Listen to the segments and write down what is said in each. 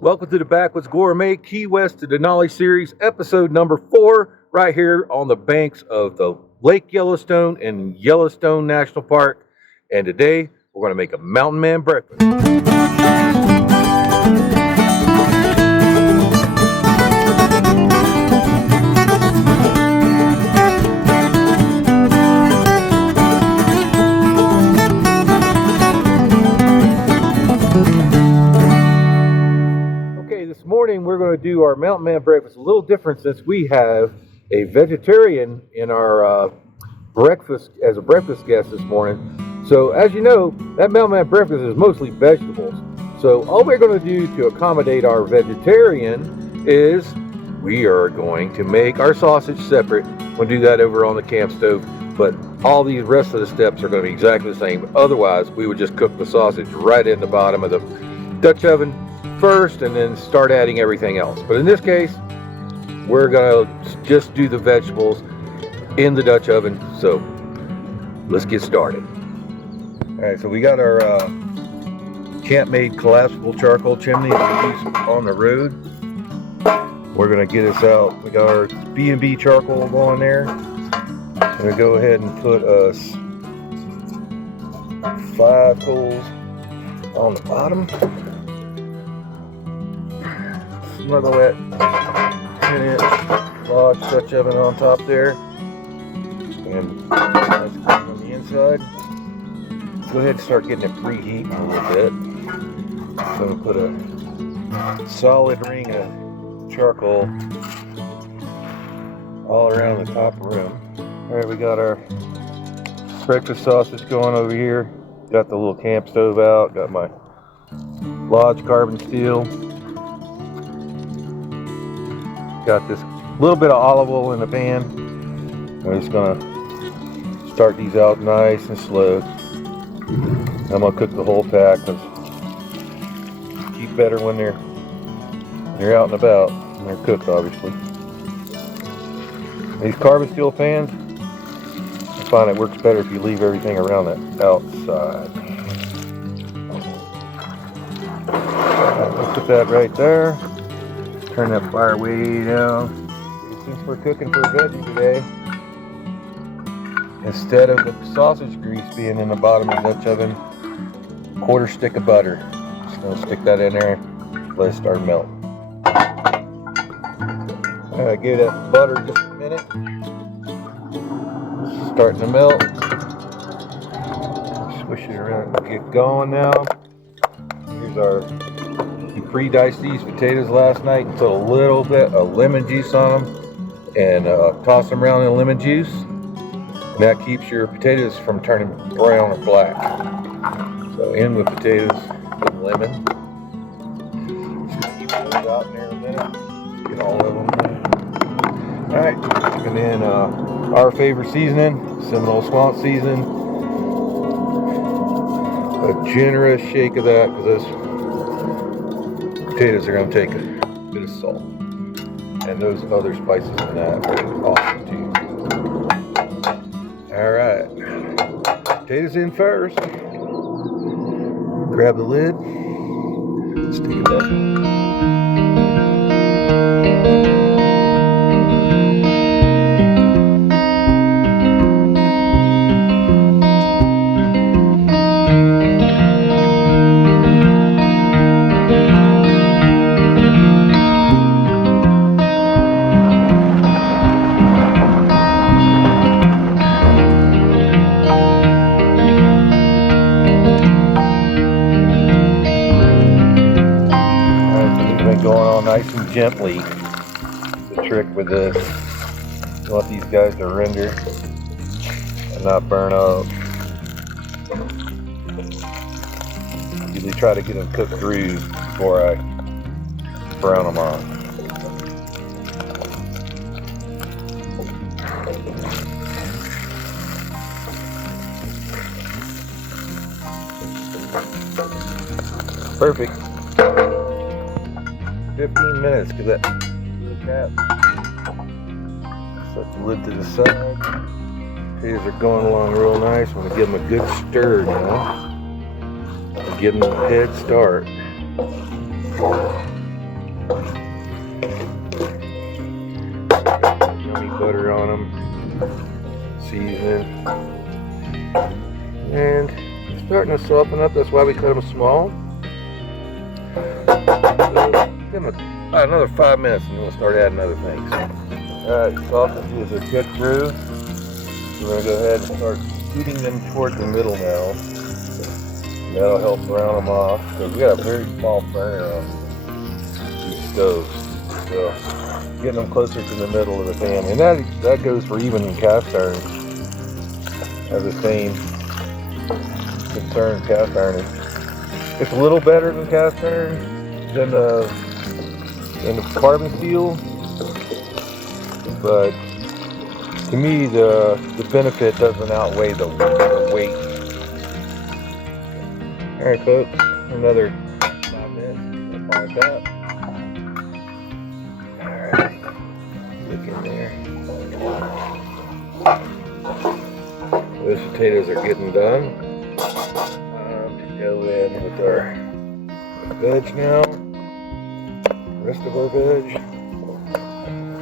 Welcome to the Backwoods Gourmet Key West to Denali series, episode number 4, right here on the banks of the Lake Yellowstone in Yellowstone National Park. And today, we're going to make a mountain man breakfast. This morning we're going to do our mountain man breakfast a little different since we have a vegetarian in our breakfast as a breakfast guest this morning. So as you know, that mountain man breakfast is mostly vegetables. So all we're going to do to accommodate our vegetarian is we are going to make our sausage separate. We'll do that over on the camp stove, but all these rest of the steps are going to be exactly the same. Otherwise we would just cook the sausage right in the bottom of the Dutch oven first and then start adding everything else. But in this case, we're gonna just do the vegetables in the Dutch oven. So let's get started. All right, so we got our camp-made collapsible charcoal chimney that we use on the road. We're gonna get us out. We got our B&B charcoal going there. I'm gonna go ahead and put us 5 coals on the bottom. Smuggle that 10-inch large Dutch oven on top there, and that's clean on the inside. Go ahead and start getting it preheating a little bit. So we'll put a solid ring of charcoal all around the top rim. All right, we got our breakfast sausage going over here. Got the little camp stove out. Got my Lodge carbon steel. Got this little bit of olive oil in the pan. I'm just gonna start these out nice and slow. I'm gonna cook the whole pack because keep better when they're out and about and they're cooked, obviously. These carbon steel pans, I find it works better if you leave everything around the outside. I'll put that right there. Turn that fire way down. Since we're cooking for veggie today, instead of the sausage grease being in the bottom of the Dutch oven, 1/4 stick of butter. Just gonna stick that in there, let it start melting. Alright, give that butter just a minute. It's starting to melt. Swish it around, get going now. Here's our pre-diced these potatoes last night and put a little bit of lemon juice on them and toss them around in lemon juice, and that keeps your potatoes from turning brown or black. So in with potatoes with lemon. Just gonna keep those out in there in a minute, get all of them. Alright, and then our favorite seasoning, Seminole Swamp seasoning. A generous shake of that because those potatoes are going to take a bit of salt, and those other spices in that are awesome too. Alright, potatoes in first. Grab the lid, stick it back. Nice and gently. The trick with this, you want these guys to render and not burn up. Usually try to get them cooked through before I brown them on. Perfect. 15 minutes, give that little cap. Set the lid to the side. Potatoes are going along real nice. I'm going to give them a good stir now. Give them a head start. starting to soften up. That's why we cut them small. So, give them about another 5 minutes and we'll start adding other things. Alright, sausages are cooked through. We're going to go ahead and start scooting them toward the middle now. And that'll help round them off because we got a very small burner on these stoves. So getting them closer to the middle of the pan. And that goes for even cast iron. Have the same concern. Cast iron. It's a little better than cast iron than the carbon steel, but to me the benefit doesn't outweigh the weight. All right, folks, another 5 minutes. Apply that. All right, look in there. Those potatoes are getting done. Time to go in with our veg now. Rest of our veg.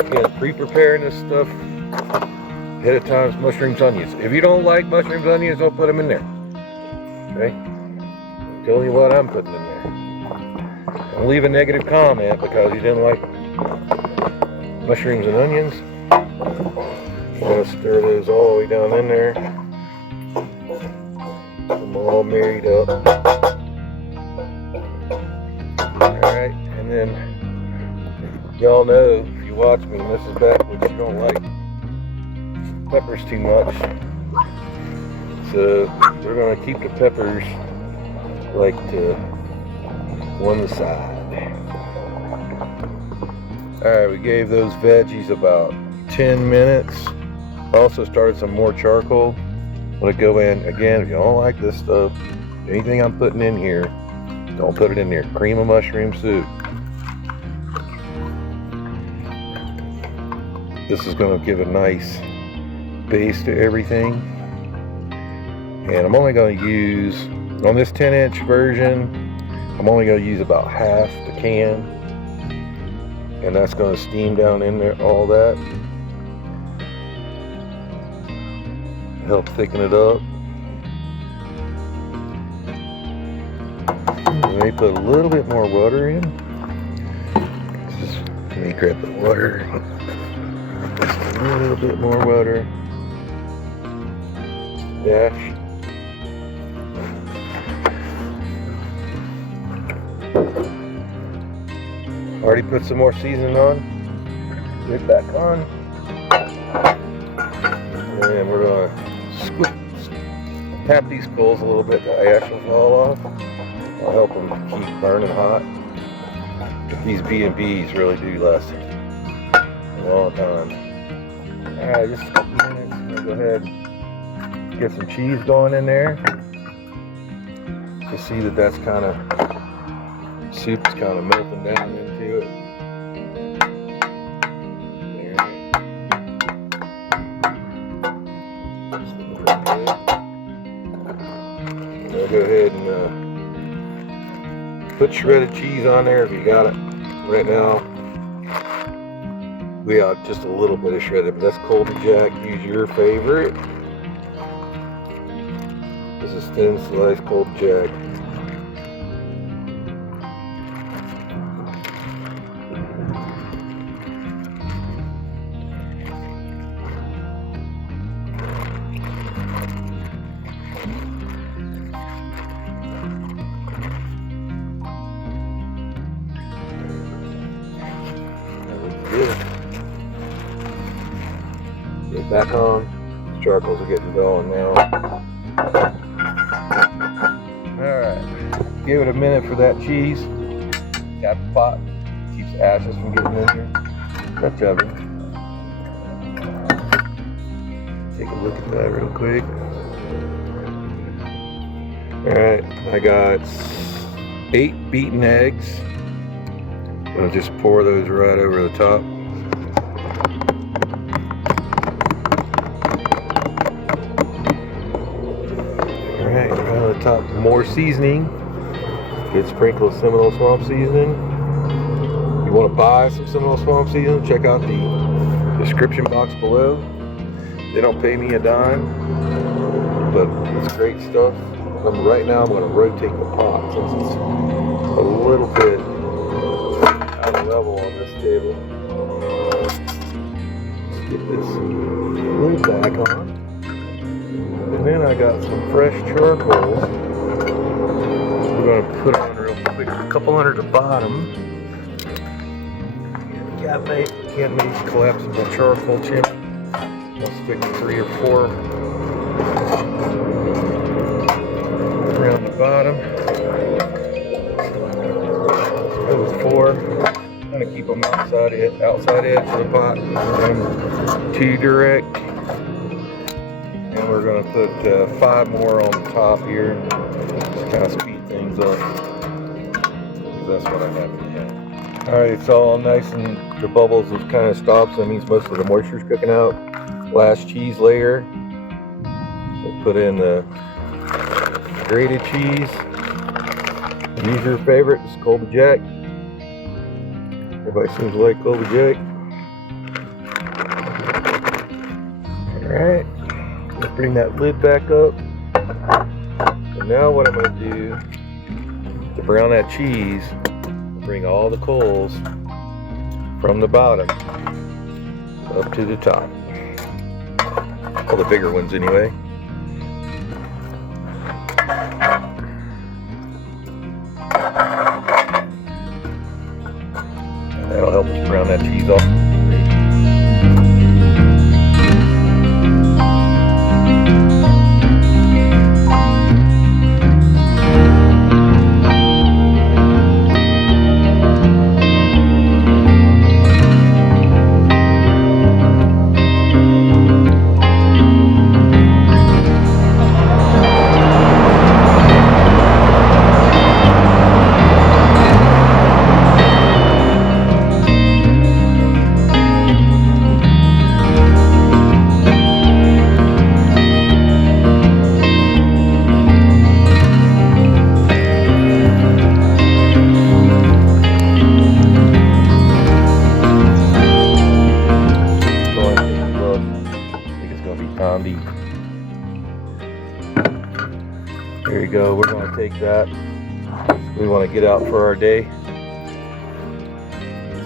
Again, pre-preparing this stuff ahead of time is mushrooms, onions. If you don't like mushrooms, onions, don't put them in there. Okay? I'm telling you what I'm putting in there. Don't leave a negative comment because you didn't like mushrooms and onions. I'm going to stir those all the way down in there. I'm all married up. Alright, and then y'all know, if you watch me, and this is Backwoods, you don't like peppers too much. So we're going to keep the peppers like to one side. Alright, we gave those veggies about 10 minutes. Also started some more charcoal. I'm going to go in, again, if you don't like this stuff, anything I'm putting in here, don't put it in there. Cream of mushroom soup. This is going to give a nice base to everything. And I'm only going to use, on this 10-inch version, I'm only going to use about half the can. And that's going to steam down in there, all that. Help thicken it up. Let me put a little bit more water in. Let me grab the water. Just a little bit more water. Dash. Already put some more seasoning on. Put it back on. And we're going to tap these coals a little bit, the ash will fall off. I'll help them keep burning hot. But these B&Bs really do last a long time. Alright, just a couple minutes. I'll go ahead and get some cheese going in there. You see that that's kind of, soup's kind of melting down into it. I'll go ahead and put shredded cheese on there if you got it. Right now, we have just a little bit of shredded, but that's Colby Jack. Use your favorite. This is thin sliced Colby Jack. Get back on. The charcoals are getting going now. Alright. Give it a minute for that cheese. Got the pot. Keeps ashes from getting in here. Touch of it. Take a look at that real quick. Alright. I got 8 beaten eggs. I'll just pour those right over the top. Alright, right on the top, more seasoning. Good sprinkle of Seminole Swamp seasoning. You want to buy some Seminole Swamp seasoning, check out the description box below. They don't pay me a dime, but it's great stuff. Right now I'm going to rotate the pot since it's a little bit out of level on this table. Let's get this lid back on. And then I got some fresh charcoal. We're going to put on real quick, a couple under the bottom. Can't make collapsible charcoal chimney. I'll stick 3 or 4 around the bottom. Those 4. Kind of keep them outside edge of the pot. And 2 direct. And we're going to put 5 more on the top here. Just kind of speed things up. That's what I have in hand. Alright, it's all nice and the bubbles have kind of stopped, so that means most of the moisture is cooking out. Last cheese layer. We'll put in the grated cheese. Use your favorite, it's Colby Jack. Everybody seems to like Colby Jack. Alright, let's bring that lid back up. And now what I'm going to do to brown that cheese, bring all the coals from the bottom up to the top. All the bigger ones anyway. And that'll help us brown that cheese off. There you go, we're going to take that. We want to get out for our day.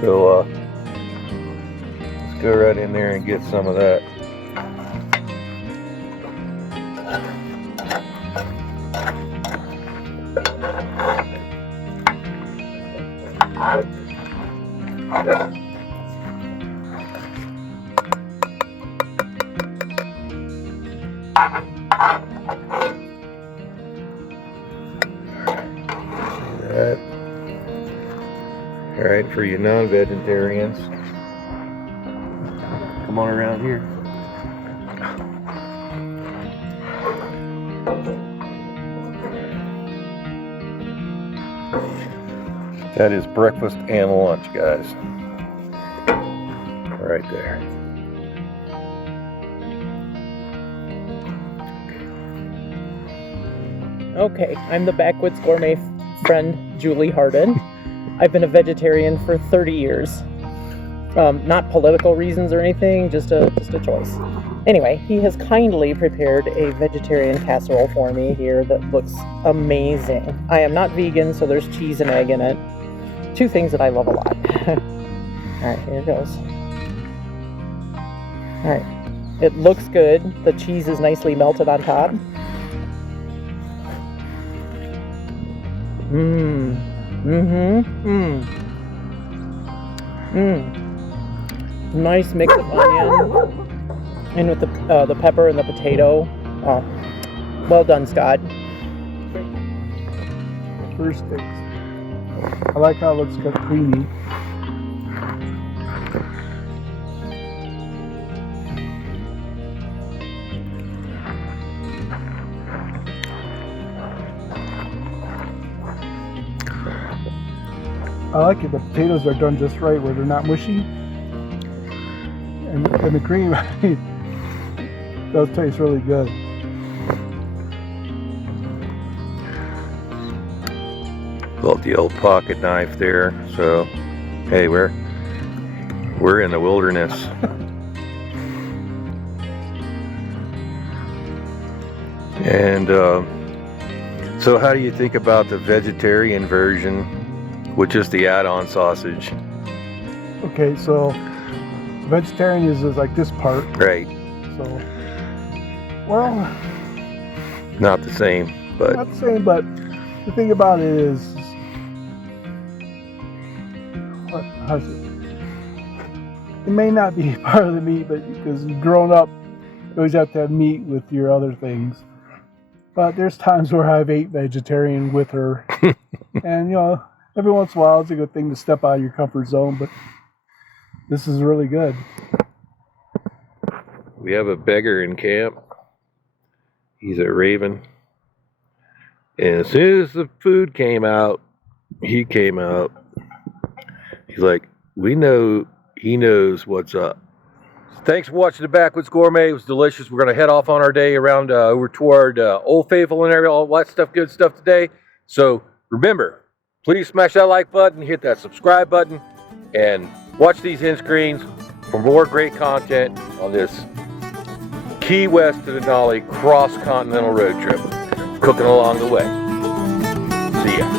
So let's go right in there and get some of that. Alright, for you non-vegetarians, come on around here. That is breakfast and lunch, guys. Right there. Okay, I'm the Backwoods Gourmet friend, Julie Harden. I've been a vegetarian for 30 years. Not political reasons or anything, just a choice. Anyway, he has kindly prepared a vegetarian casserole for me here that looks amazing. I am not vegan, so there's cheese and egg in it. 2 things that I love a lot. Alright, here it goes. Alright, it looks good. The cheese is nicely melted on top. Nice mix of onion and with the pepper and the potato. Oh, well done, Scott. First taste. I like how it looks kind of creamy. I like it. The potatoes are done just right, where they're not mushy, and the cream does taste really good. Got the old pocket knife there, so hey, we're in the wilderness. And So how do you think about the vegetarian version with just the add-on sausage? Okay, so vegetarian is like this part. Right. So, well, Not the same, but not the same, but the thing about it is, how's it? It may not be part of the meat, but because growing up, you always have to have meat with your other things. But there's times where I've ate vegetarian with her, and every once in a while it's a good thing to step out of your comfort zone. But this is really good. we have a beggar in camp. He's a raven. And as soon as the food came out, he came out. He's like, he knows what's up. Thanks for watching the Backwoods Gourmet. It was delicious. We're going to head off on our day around over toward Old Faithful and all that stuff, good stuff today. So remember, please smash that like button, hit that subscribe button, and watch these end screens for more great content on this Key West to Denali cross-continental road trip. Cooking along the way. See ya.